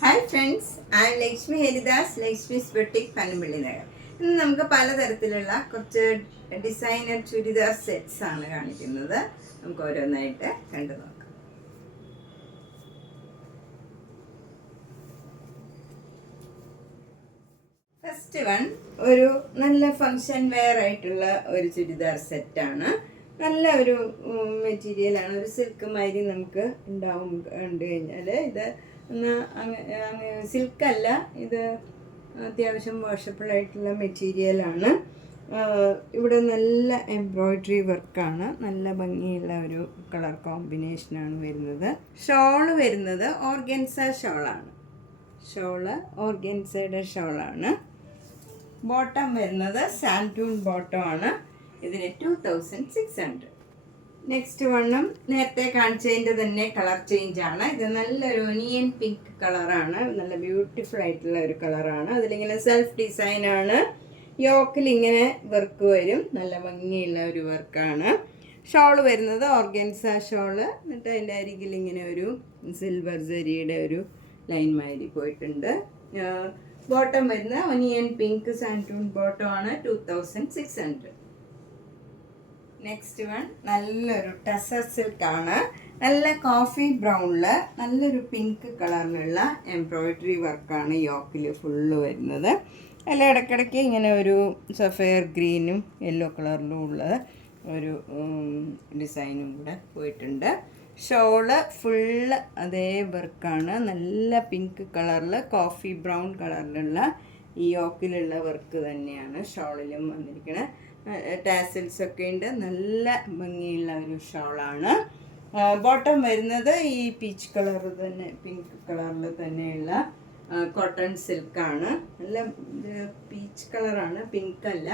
Hi friends, I am Lakshmi Haridas, Lakshmi's boutique Panampilly Nagar. ഇന്ന് നമുക്ക് പലതരത്തിലുള്ള കുറച്ച് ഡിസൈനർ ചുരിദാർ സെറ്റ്സ് ആണ് കാണിക്കുന്നത്. നമുക്ക് ഓരോന്നായിട്ട് കണ്ടു നോക്കാം. ഫസ്റ്റ് വൺ ഒരു നല്ല ഫങ്ഷൻ വെയർ ആയിട്ടുള്ള ഒരു ചുരിദാർ സെറ്റാണ്. നല്ല ഒരു മെറ്റീരിയലാണ്, ഒരു സിൽക്ക് മാതിരി നമുക്ക് ഉണ്ടാവും. കണ്ടു കഴിഞ്ഞാൽ ഇത് സിൽക്കല്ല, ഇത് അത്യാവശ്യം വാഷബിൾ ആയിട്ടുള്ള മെറ്റീരിയലാണ്. ഇവിടെ നല്ല എംബ്രോയ്ഡറി വർക്കാണ്, നല്ല ഭംഗിയുള്ള ഒരു കളർ കോമ്പിനേഷനാണ് വരുന്നത്. ഷോള് വരുന്നത് ഓർഗൻസ ഷോളാണ്. ഓർഗൻസയുടെ ഷോളാണ്. ബോട്ടം വരുന്നത് സാൻറ്റൂൺ ബോട്ടം ആണ്. ഇതിന് 2600. നെക്സ്റ്റ് വണ്ണും നേരത്തെ കാണിച്ചതിൻ്റെ തന്നെ കളർ ചേഞ്ച് ആണ്. ഇത് നല്ലൊരു ഒനിയൻ പിങ്ക് കളറാണ്, നല്ല ബ്യൂട്ടിഫുൾ ആയിട്ടുള്ള ഒരു കളറാണ്. അതിലിങ്ങനെ സെൽഫ് ഡിസൈനാണ്. യോക്കിൽ ഇങ്ങനെ വർക്ക് വരും, നല്ല ഭംഗിയുള്ള ഒരു വർക്കാണ്. ഷോള് വരുന്നത് ഓർഗൻസ ഷോള്, എന്നിട്ട് അതിൻ്റെ അരികിൽ ഇങ്ങനെ ഒരു സിൽവർ ജരിയുടെ ഒരു ലൈൻ മാതിരി പോയിട്ടുണ്ട്. ബോട്ടം വരുന്നത് ഒനിയൻ പിങ്ക് സാൻറ്റൂൺ ബോട്ടം ആണ്, 2600. നെക്സ്റ്റ് വൺ നല്ലൊരു ടസർ സിൽക്കാണ്. നല്ല കോഫി ബ്രൗണിൽ നല്ലൊരു പിങ്ക് കളറിലുള്ള എംബ്രോയ്ഡറി വർക്കാണ് യോക്കിൽ ഫുള്ള് വരുന്നത്. അതിൽ ഇടയ്ക്കിടയ്ക്ക് ഇങ്ങനെ ഒരു സഫയർ ഗ്രീനും യെല്ലോ കളറിലും ഉള്ള ഒരു ഡിസൈനും കൂടെ പോയിട്ടുണ്ട്. ഷോള് ഫുള്ള് അതേ വർക്കാണ്, നല്ല പിങ്ക് കളറിൽ കോഫി ബ്രൗൺ കളറിലുള്ള ഈ യോക്കിലുള്ള വർക്ക് തന്നെയാണ് ഷോളിലും വന്നിരിക്കുന്നത്. ടാസിൽസ് ഒക്കെ ഉണ്ട്, നല്ല ഭംഗിയുള്ള ഒരു ഷോളാണ്. ബോട്ടം വരുന്നത് ഈ പീച്ച് കളർ തന്നെ, പിങ്ക് കളറിൽ തന്നെയുള്ള കോട്ടൺ സിൽക്കാണ്. നല്ല പീച്ച് കളറാണ്, പിങ്ക് അല്ല.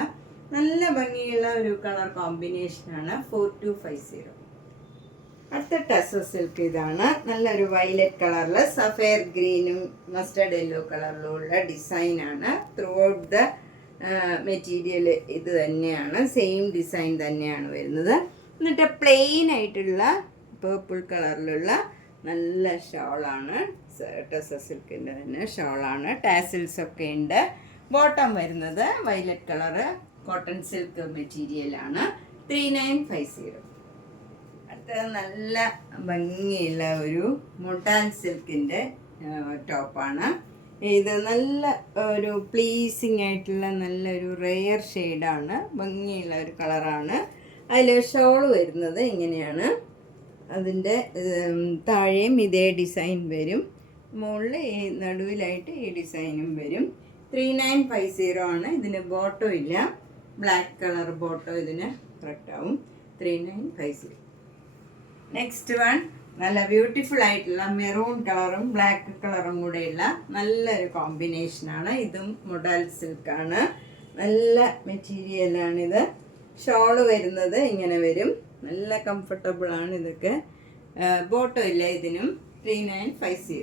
നല്ല ഭംഗിയുള്ള ഒരു കളർ കോമ്പിനേഷനാണ്. 4250. അടുത്ത ടസർ സിൽക്ക് ഇതാണ്. നല്ലൊരു വയലറ്റ് കളറിൽ സഫയർ ഗ്രീനും മസ്റ്റർഡ് യെല്ലോ കളറിലും ഉള്ള ഡിസൈനാണ്. ത്രൂ ഔട്ട് ദ മെറ്റീരിയൽ ഇത് തന്നെയാണ്, സെയിം ഡിസൈൻ തന്നെയാണ് വരുന്നത്. എന്നിട്ട് പ്ലെയിൻ ആയിട്ടുള്ള പേർപ്പിൾ കളറിലുള്ള നല്ല ഷോളാണ്. ടസർ സിൽക്കിൻ്റെ തന്നെ ഷോളാണ്. ടാസിൽസ് ഒക്കെ ഉണ്ട്. ബോട്ടം വരുന്നത് വയലറ്റ് കളറ് കോട്ടൺ സിൽക്ക് മെറ്റീരിയലാണ്. 3950. അടുത്തത് നല്ല ഭംഗിയുള്ള ഒരു മുട്ടാൻ സിൽക്കിൻ്റെ ടോപ്പാണ്. ഇത് നല്ല ഒരു പ്ലീസിങ് ആയിട്ടുള്ള നല്ലൊരു റെയർ ഷെയ്ഡാണ്, ഭംഗിയുള്ള ഒരു കളറാണ്. അതിൽ ഷോള് വരുന്നത് ഇങ്ങനെയാണ്. അതിൻ്റെ താഴെയും ഇതേ ഡിസൈൻ വരും, മുകളിൽ ഈ നടുവിലായിട്ട് ഈ ഡിസൈനും വരും. 3950 ആണ്. ഇതിന് ബോട്ടോ ഇല്ല, ബ്ലാക്ക് കളർ ബോട്ടോ ഇതിന് കറക്റ്റാവും. 3950. നെക്സ്റ്റ് വൺ നല്ല ബ്യൂട്ടിഫുൾ ആയിട്ടുള്ള മെറൂൺ കളറും ബ്ലാക്ക് കളറും കൂടെയുള്ള നല്ലൊരു കോമ്പിനേഷനാണ്. ഇതും മുഡാൽ സിൽക്കാണ്, നല്ല മെറ്റീരിയലാണിത്. ഷോള് വരുന്നത് ഇങ്ങനെ വരും, നല്ല കംഫർട്ടബിൾ ആണ് ഇതൊക്കെ. ബോട്ടോ ഇല്ല ഇതിനും. 3950.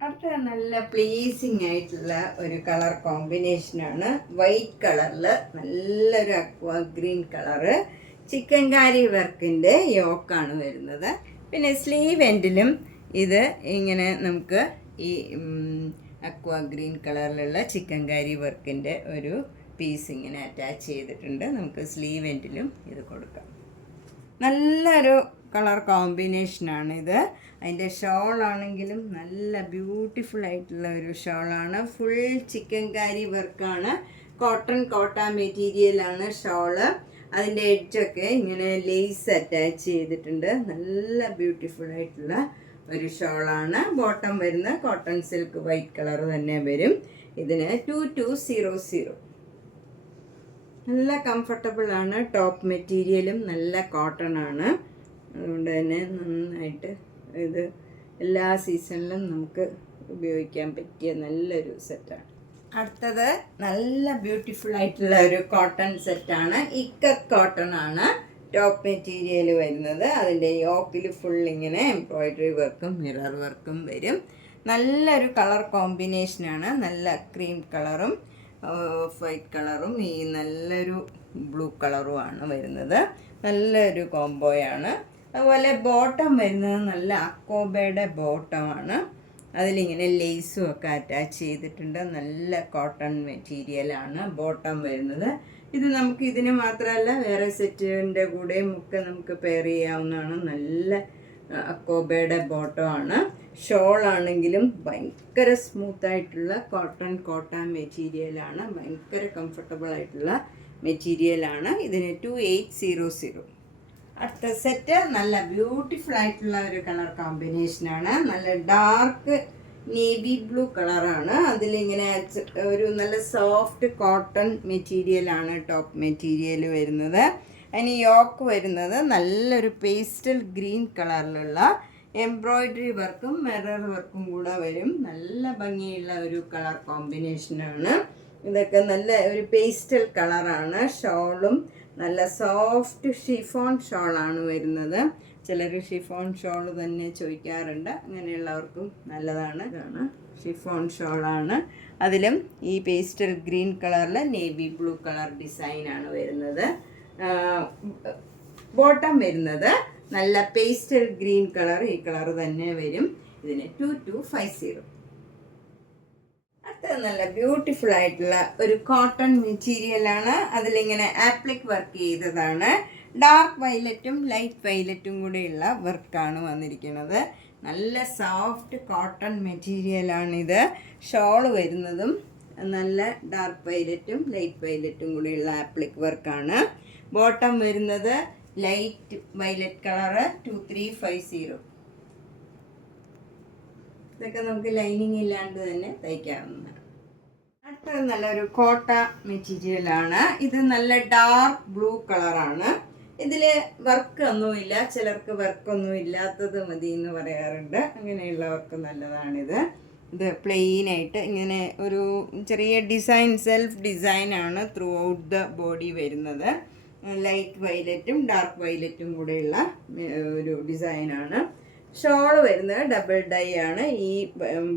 അടുത്ത നല്ല പ്ലീസിങ് ആയിട്ടുള്ള ഒരു കളർ കോമ്പിനേഷനാണ്. വൈറ്റ് കളറിൽ നല്ലൊരു അക്വാ ഗ്രീൻ കളറ്, ചിക്കൻ കാരി വർക്കിൻ്റെ യോക്കാണ് വരുന്നത്. പിന്നെ സ്ലീവ് എൻഡിലും ഇത് ഇങ്ങനെ നമുക്ക് ഈ അക്വാ ഗ്രീൻ കളറിലുള്ള ചിക്കൻ കാരി വർക്കിൻ്റെ ഒരു പീസ് ഇങ്ങനെ അറ്റാച്ച് ചെയ്തിട്ടുണ്ട്. നമുക്ക് സ്ലീവ് എൻഡിലും ഇത് കൊടുക്കാം. നല്ലൊരു കളർ കോമ്പിനേഷനാണിത്. അതിൻ്റെ ഷോളാണെങ്കിലും നല്ല ബ്യൂട്ടിഫുൾ ആയിട്ടുള്ള ഒരു ഷോളാണ്. ഫുൾ ചിക്കൻ കാരി വർക്കാണ്. കോട്ട മെറ്റീരിയലാണ് ഷോള്. അതിൻ്റെ എഡ്ജൊക്കെ ഇങ്ങനെ ലേസ് അറ്റാച്ച് ചെയ്തിട്ടുണ്ട്. നല്ല ബ്യൂട്ടിഫുൾ ആയിട്ടുള്ള ഒരു ഷോളാണ്. ബോട്ടം വരുന്ന കോട്ടൺ സിൽക്ക് വൈറ്റ് കളർ തന്നെ വരും. ഇതിന് 2200. നല്ല കംഫർട്ടബിൾ ആണ്. ടോപ്പ് മെറ്റീരിയലും നല്ല കോട്ടൺ ആണ്. അതുകൊണ്ട് തന്നെ നന്നായിട്ട് ഇത് എല്ലാ സീസണിലും നമുക്ക് ഉപയോഗിക്കാൻ പറ്റിയ നല്ലൊരു സെറ്റാണ്. അടുത്തത് നല്ല ബ്യൂട്ടിഫുൾ ആയിട്ടുള്ള ഒരു കോട്ടൺ സെറ്റാണ്. ഇക്കത്ത് കോട്ടൺ ആണ് ടോപ്പ് മെറ്റീരിയൽ വരുന്നത്. അതിൻ്റെ യോക്കിൽ ഫുൾ ഇങ്ങനെ എംബ്രോയ്ഡറി വർക്കും മിറർ വർക്കും വരും. നല്ലൊരു കളർ കോമ്പിനേഷനാണ്. നല്ല ക്രീം കളറും ഓഫ് വൈറ്റ് കളറും ഈ നല്ലൊരു ബ്ലൂ കളറുമാണ് വരുന്നത്. നല്ലൊരു കോംബോയാണ്. അതുപോലെ ബോട്ടം വരുന്നത് നല്ല അക്കോബയുടെ ബോട്ടമാണ്. അതിലിങ്ങനെ ലേസും ഒക്കെ അറ്റാച്ച് ചെയ്തിട്ടുണ്ട്. നല്ല കോട്ടൺ മെറ്റീരിയലാണ് ബോട്ടം വരുന്നത്. ഇത് നമുക്ക് ഇതിന് മാത്രമല്ല വേറെ സെറ്റിൻ്റെ കൂടെയും ഒക്കെ നമുക്ക് പെയർ ചെയ്യാവുന്നതാണ്. നല്ല അക്കോബയുടെ ബോട്ടമാണ്. ഷോൾ ആണെങ്കിലും ഭയങ്കര സ്മൂത്തായിട്ടുള്ള കോട്ടൺ മെറ്റീരിയലാണ്. ഭയങ്കര കംഫർട്ടബിൾ ആയിട്ടുള്ള മെറ്റീരിയലാണ്. ഇതിന് 2800. അടുത്ത സെറ്റ് നല്ല ബ്യൂട്ടിഫുൾ ആയിട്ടുള്ള ഒരു കളർ കോമ്പിനേഷനാണ്. നല്ല ഡാർക്ക് നേവി ബ്ലൂ കളറാണ്. അതിലിങ്ങനെ ഒരു നല്ല സോഫ്റ്റ് കോട്ടൺ മെറ്റീരിയലാണ് ടോപ്പ് മെറ്റീരിയൽ വരുന്നത്. അതിന് യോക്ക് വരുന്നത് നല്ലൊരു പേസ്റ്റൽ ഗ്രീൻ കളറിലുള്ള എംബ്രോയിഡറി വർക്കും മിറർ വർക്കും കൂടെ വരും. നല്ല ഭംഗിയുള്ള ഒരു കളർ കോമ്പിനേഷനാണ്. ഇതൊക്കെ നല്ല ഒരു പേസ്റ്റൽ കളറാണ്. ഷോളും നല്ല സോഫ്റ്റ് ഷിഫോൺ ഷോളാണ് വരുന്നത്. ചിലർ ഷിഫോൺ ഷോൾ തന്നെ ചോദിക്കാറുണ്ട്. അങ്ങനെയുള്ളവർക്കും നല്ലതാണ്. ഇതാണ് ഷിഫോൺ ഷോളാണ്. അതിലും ഈ പേസ്റ്റൽ ഗ്രീൻ കളറിൽ നേവി ബ്ലൂ കളർ ഡിസൈനാണ് വരുന്നത്. ബോട്ടം വരുന്നത് നല്ല പേസ്റ്റൽ ഗ്രീൻ കളർ, ഈ കളർ തന്നെ വരും. ഇതിന് 2250. അടുത്തത് നല്ല ബ്യൂട്ടിഫുൾ ആയിട്ടുള്ള ഒരു കോട്ടൺ മെറ്റീരിയലാണ്. അതിലിങ്ങനെ ആപ്ലിക് വർക്ക് ചെയ്തതാണ്. ഡാർക്ക് വയലറ്റും ലൈറ്റ് വയലറ്റും കൂടെയുള്ള വർക്കാണ് വന്നിരിക്കുന്നത്. നല്ല സോഫ്റ്റ് കോട്ടൺ മെറ്റീരിയലാണിത്. ഷോൾ വരുന്നതും നല്ല ഡാർക്ക് വയലറ്റും ലൈറ്റ് വയലറ്റും കൂടെയുള്ള ആപ്ലിക് വർക്കാണ്. ബോട്ടം വരുന്നത് ലൈറ്റ് വയലറ്റ് കളറ് 2350. ഇതൊക്കെ നമുക്ക് ലൈനിങ് ഇല്ലാണ്ട് തന്നെ തയ്ക്കാവുന്നതാണ്. അടുത്തത് നല്ലൊരു കോട്ട മെറ്റീരിയലാണ്. ഇത് നല്ല ഡാർക്ക് ബ്ലൂ കളറാണ്. ഇതിൽ വർക്കൊന്നുമില്ല. ചിലർക്ക് വർക്കൊന്നും ഇല്ലാത്തത് മതി എന്ന് പറയാറുണ്ട്. അങ്ങനെയുള്ളവർക്ക് നല്ലതാണിത്. ഇത് പ്ലെയിനായിട്ട് ഇങ്ങനെ ഒരു ചെറിയ ഡിസൈൻ, സെൽഫ് ഡിസൈനാണ് ത്രൂ ഔട്ട് ദ ബോഡി വരുന്നത്. ലൈറ്റ് വയലറ്റും ഡാർക്ക് വയലറ്റും കൂടെയുള്ള ഒരു ഡിസൈനാണ്. ഷോൾ വരുന്നത് ഡബിൾ ഡൈ ആണ്. ഈ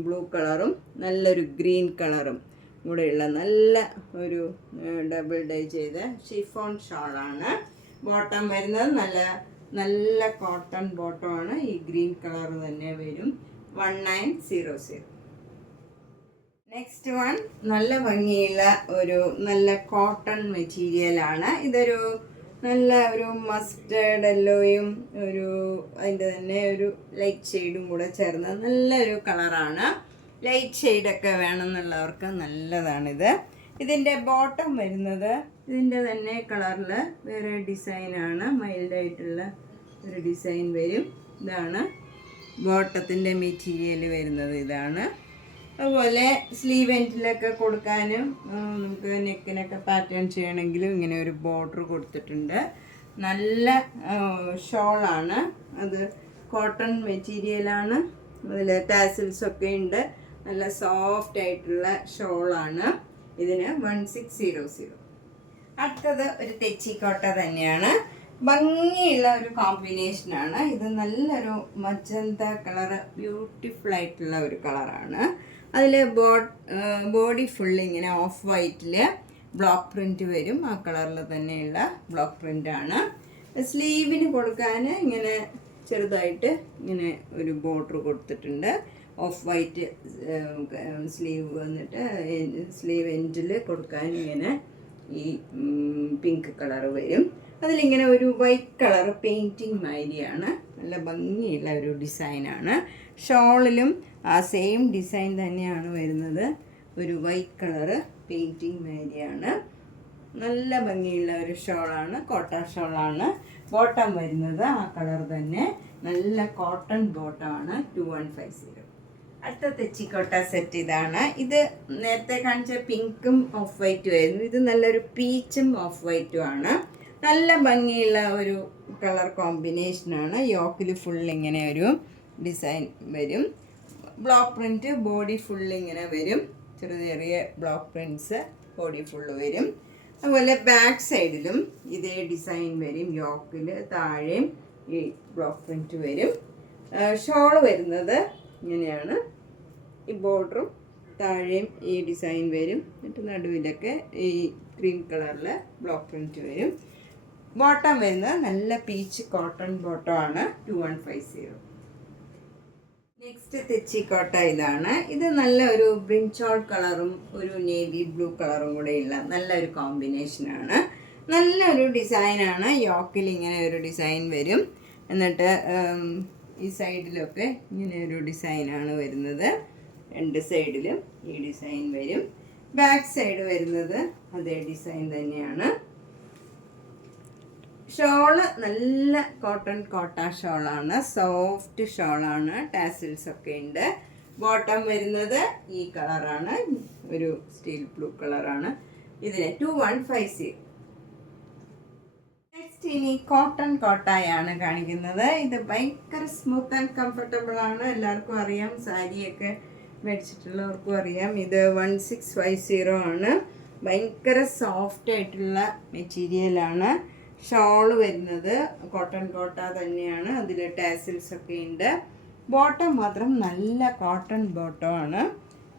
ബ്ലൂ കളറും നല്ലൊരു ഗ്രീൻ കളറും കൂടെയുള്ള നല്ല ഒരു ഡബിൾ ഡൈ ചെയ്ത ഷിഫോൺ ഷോളാണ്. ബോട്ടം വരുന്നത് നല്ല കോട്ടൺ ബോട്ടമാണ്. ഈ ഗ്രീൻ കളർ തന്നെ വരും. 1900. നെക്സ്റ്റ് വൺ നല്ല ഭംഗിയുള്ള ഒരു നല്ല കോട്ടൺ മെറ്റീരിയലാണ്. ഇതൊരു നല്ല ഒരു മസ്റ്റേർഡ് യെല്ലോയും ഒരു അതിൻ്റെ തന്നെ ഒരു ലൈറ്റ് ഷെയ്ഡും കൂടെ ചേർന്ന നല്ലൊരു കളറാണ്. ലൈറ്റ് ഷെയ്ഡൊക്കെ വേണമെന്നുള്ളവർക്ക് നല്ലതാണിത്. ഇതിൻ്റെ ബോട്ടം വരുന്നത് ഇതിൻ്റെ തന്നെ കളറിൽ വേറെ ഡിസൈനാണ്. മൈൽഡായിട്ടുള്ള ഒരു ഡിസൈൻ വരും. ഇതാണ് ബോട്ടത്തിൻ്റെ മെറ്റീരിയൽ വരുന്നത്. ഇതാണ്. അതുപോലെ സ്ലീവ് എൻഡിലൊക്കെ കൊടുക്കാനും നമുക്ക് നെക്കിനൊക്കെ പാറ്റേൺ ചെയ്യണമെങ്കിലും ഇങ്ങനെ ഒരു ബോർഡർ കൊടുത്തിട്ടുണ്ട്. നല്ല ഷോളാണ്. അത് കോട്ടൺ മെറ്റീരിയലാണ്. അതിൽ ടാസിൽസൊക്കെ ഉണ്ട്. നല്ല സോഫ്റ്റ് ആയിട്ടുള്ള ഷോളാണ്. ഇതിന് 1600. അടുത്തത് ഒരു തെച്ചിക്കോട്ട തന്നെയാണ്. ഭംഗിയുള്ള ഒരു കോമ്പിനേഷനാണ്. ഇത് നല്ലൊരു മജന്ത കളറ്, ബ്യൂട്ടിഫുൾ ആയിട്ടുള്ള ഒരു കളറാണ്. അതിൽ ബോഡി ഫുള്ള് ഇങ്ങനെ ഓഫ് വൈറ്റിൽ ബ്ലോക്ക് പ്രിൻറ്റ് വരും. ആ കളറിൽ തന്നെയുള്ള ബ്ലോക്ക് പ്രിൻ്റാണ്. സ്ലീവിന് കൊടുക്കാൻ ഇങ്ങനെ ചെറുതായിട്ട് ഇങ്ങനെ ഒരു ബോർഡർ കൊടുത്തിട്ടുണ്ട്. ഓഫ് വൈറ്റ് സ്ലീവ് വന്നിട്ട് സ്ലീവ് എൻഡിൽ കൊടുക്കാൻ ഇങ്ങനെ ഈ പിങ്ക് കളർ വരും. അതിലിങ്ങനെ ഒരു വൈറ്റ് കളർ പെയിൻറ്റിങ് മാതിരിയാണ്. നല്ല ഭംഗിയുള്ള ഒരു ഡിസൈനാണ്. ഷോളിലും ആ സെയിം ഡിസൈൻ തന്നെയാണ് വരുന്നത്. ഒരു വൈറ്റ് കളറ് പെയിൻറ്റിങ് മാതിരിയാണ്. നല്ല ഭംഗിയുള്ള ഒരു ഷോളാണ്. കോട്ടൺ ഷോളാണ്. ബോട്ടം വരുന്നത് ആ കളർ തന്നെ. നല്ല കോട്ടൺ ബോട്ടമാണ്. 2150. അടുത്ത തെച്ചിക്കോട്ട സെറ്റ് ഇതാണ്. ഇത് നേരത്തെ കാണിച്ച പിങ്കും ഓഫ് വൈറ്റും ആയിരുന്നു. ഇത് നല്ലൊരു പീച്ചും ഓഫ് വൈറ്റും ആണ്. നല്ല ഭംഗിയുള്ള ഒരു കളർ കോമ്പിനേഷനാണ്. യോക്കിൽ ഫുൾ ഇങ്ങനെ ഒരു ഡിസൈൻ വരും. ബ്ലോക്ക് പ്രിൻറ്റ് ബോഡി ഫുൾ ഇങ്ങനെ വരും. ചെറിയ ചെറിയ ബ്ലോക്ക് പ്രിൻറ്റ്സ് ബോഡി ഫുള്ള് വരും. അതുപോലെ ബാക്ക് സൈഡിലും ഇതേ ഡിസൈൻ വരും. യോക്കിൽ താഴെയും ഈ ബ്ലോക്ക് പ്രിൻറ്റ് വരും. ഷോള് വരുന്നത് ഇങ്ങനെയാണ്. ഈ ബോർഡറും താഴെയും ഈ ഡിസൈൻ വരും. എന്നിട്ട് നടുവിലൊക്കെ ഈ ക്രീം കളറിൽ ബ്ലോക്ക് പ്രിൻറ്റ് വരും. ബോട്ടം വരുന്നത് നല്ല പീച്ച് കോട്ടൺ ബോട്ടം ആണ് 2150. നെക്സ്റ്റ് തെച്ചിക്കോട്ട ഇതാണ്. ഇത് നല്ല ഒരു ബ്രിഞ്ചോൾ കളറും ഒരു നേവി ബ്ലൂ കളറും കൂടെയുള്ള നല്ലൊരു കോമ്പിനേഷനാണ്. നല്ലൊരു ഡിസൈനാണ്. യോക്കിൽ ഇങ്ങനെ ഒരു ഡിസൈൻ വരും. എന്നിട്ട് ഈ സൈഡിലൊക്കെ ഇങ്ങനെ ഒരു ഡിസൈനാണ് വരുന്നത്. രണ്ട് സൈഡിലും ഈ ഡിസൈൻ വരും. ബാക്ക് സൈഡ് വരുന്നത് അതേ ഡിസൈൻ തന്നെയാണ്. ഷോള് നല്ല കോട്ടൺ കോട്ട ഷോളാണ്. സോഫ്റ്റ് ഷോളാണ്. ടാസിൽസ് ഒക്കെ ഉണ്ട്. ബോട്ടം വരുന്നത് ഈ കളറാണ്. ഒരു സ്റ്റീൽ ബ്ലൂ കളറാണ്. ഇതിന് 2150. നെക്സ്റ്റ് ഇനി കോട്ടൺ കോട്ടായാണ് കാണിക്കുന്നത്. ഇത് ഭയങ്കര സ്മൂത്ത് ആൻഡ് കംഫർട്ടബിൾ ആണ്. എല്ലാവർക്കും അറിയാം. സാരിയൊക്കെ മേടിച്ചിട്ടുള്ളവർക്കും അറിയാം. ഇത് 1650 ആണ്. ഭയങ്കര സോഫ്റ്റ് ആയിട്ടുള്ള മെറ്റീരിയലാണ്. ഷോള് വരുന്നത് കോട്ടൺ കോട്ട തന്നെയാണ്. അതിൽ ടാസിൽസ് ഒക്കെ ഉണ്ട്. ബോട്ടം മാത്രം നല്ല കോട്ടൺ ബോട്ടമാണ്.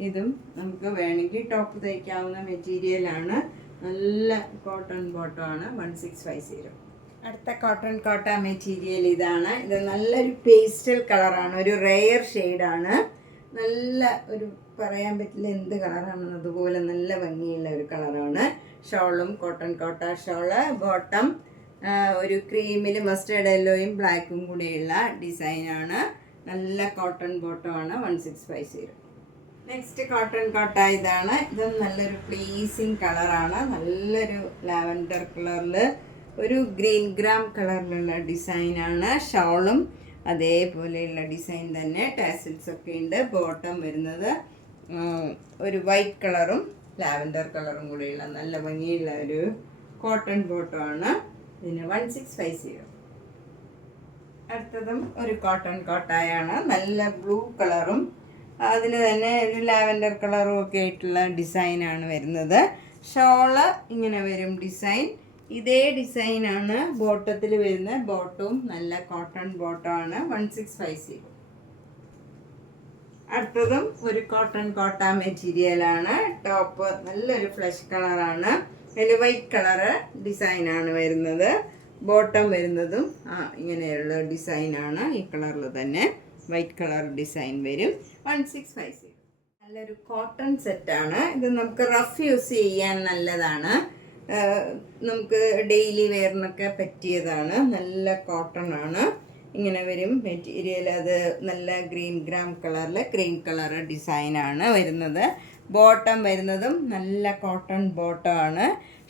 ഇതും നമുക്ക് വേണമെങ്കിൽ ടോപ്പ് തയ്ക്കാവുന്ന മെറ്റീരിയലാണ്. നല്ല കോട്ടൺ ബോട്ടമാണ്. 1650. അടുത്ത കോട്ടൺ കോട്ട മെറ്റീരിയൽ ഇതാണ്. ഇത് നല്ലൊരു പേസ്റ്റൽ കളറാണ്. ഒരു റെയർ ഷെയ്ഡാണ്. നല്ല ഒരു പറയാൻ പറ്റില്ല എന്ത് കളറാണെന്ന്. അതുപോലെ നല്ല ഭംഗിയുള്ള ഒരു കളറാണ്. ഷോളും കോട്ടൺ കോട്ട ഷോള്. ബോട്ടം ഒരു ക്രീമിൽ മസ്റ്റേർഡ് യെല്ലോയും ബ്ലാക്കും കൂടെയുള്ള ഡിസൈനാണ്. നല്ല കോട്ടൺ ബോട്ടമാണ്. 1650. നെക്സ്റ്റ് കോട്ടൺ കോട്ട ഇതാണ്. ഇത് നല്ലൊരു പ്ലീസിങ് കളറാണ്. നല്ലൊരു ലാവൻഡർ കളറിൽ ഒരു ഗ്രീൻ ഗ്രാം കളറിലുള്ള ഡിസൈനാണ്. ഷോളും അതേപോലെയുള്ള ഡിസൈൻ തന്നെ. ടാസിൽസ് ഒക്കെ ഉണ്ട്. ബോട്ടം വരുന്നത് ഒരു വൈറ്റ് കളറും ലാവൻഡർ കളറും കൂടെയുള്ള നല്ല ഭംഗിയുള്ള ഒരു കോട്ടൺ ബോട്ടമാണ്. ഇതിന് 1650. അടുത്തതും ഒരു കോട്ടൺ കോട്ടായാണ്. നല്ല ബ്ലൂ കളറും അതിൽ തന്നെ ഒരു ലാവൻഡർ കളറും ഒക്കെ ആയിട്ടുള്ള ഡിസൈനാണ് വരുന്നത്. ഷോള് ഇങ്ങനെ വരും ഡിസൈൻ. ഇതേ ഡിസൈനാണ് ബോട്ടത്തിൽ വരുന്നത്. ബോട്ടവും നല്ല കോട്ടൺ ബോട്ടമാണ്. 1650. അടുത്തതും ഒരു കോട്ടൺ കോട്ട മെറ്റീരിയലാണ്. ടോപ്പ് നല്ലൊരു ഫ്ലഷ് കളറാണ്. അതിൽ വൈറ്റ് കളറ് ഡിസൈനാണ് വരുന്നത്. ബോട്ടം വരുന്നതും ഇങ്ങനെയുള്ള ഡിസൈനാണ്. ഈ കളറിൽ തന്നെ വൈറ്റ് കളർ ഡിസൈൻ വരും. 1650. നല്ലൊരു കോട്ടൺ സെറ്റാണ്. ഇത് നമുക്ക് റഫ് യൂസ് ചെയ്യാൻ നല്ലതാണ്. നമുക്ക് ഡെയിലി വെയറിനൊക്കെ പറ്റിയതാണ്. നല്ല കോട്ടൺ ആണ്. ഇങ്ങനെ വരും മെറ്റീരിയൽ. അത് നല്ല ഗ്രീൻ ഗ്രാം കളറിൽ ക്രീം കളർ ഡിസൈനാണ് വരുന്നത്. ബോട്ടം വരുന്നതും നല്ല കോട്ടൺ ബോട്ടമാണ്.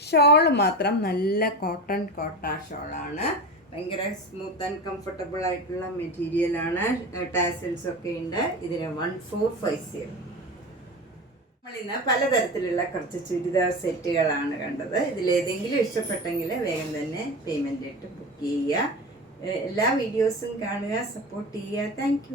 ഷോള് മാത്രം നല്ല കോട്ടൺ കോട്ട ഷോളാണ്. ഭയങ്കര സ്മൂത്ത് ആൻഡ് കംഫർട്ടബിൾ ആയിട്ടുള്ള മെറ്റീരിയലാണ്. ടാസിൽസ് ഒക്കെ ഉണ്ട്. ഇതിന് 1450. നമ്മളിന്ന് പലതരത്തിലുള്ള കുറച്ച് ചുരിദാർ സെറ്റുകളാണ് കണ്ടത്. ഇതിലേതെങ്കിലും ഇഷ്ടപ്പെട്ടെങ്കിൽ വേഗം തന്നെ പേയ്മെൻ്റ് ഇട്ട് ബുക്ക് ചെയ്യുക. എല്ലാ വീഡിയോസും കാണുക, സപ്പോർട്ട് ചെയ്യുക. താങ്ക്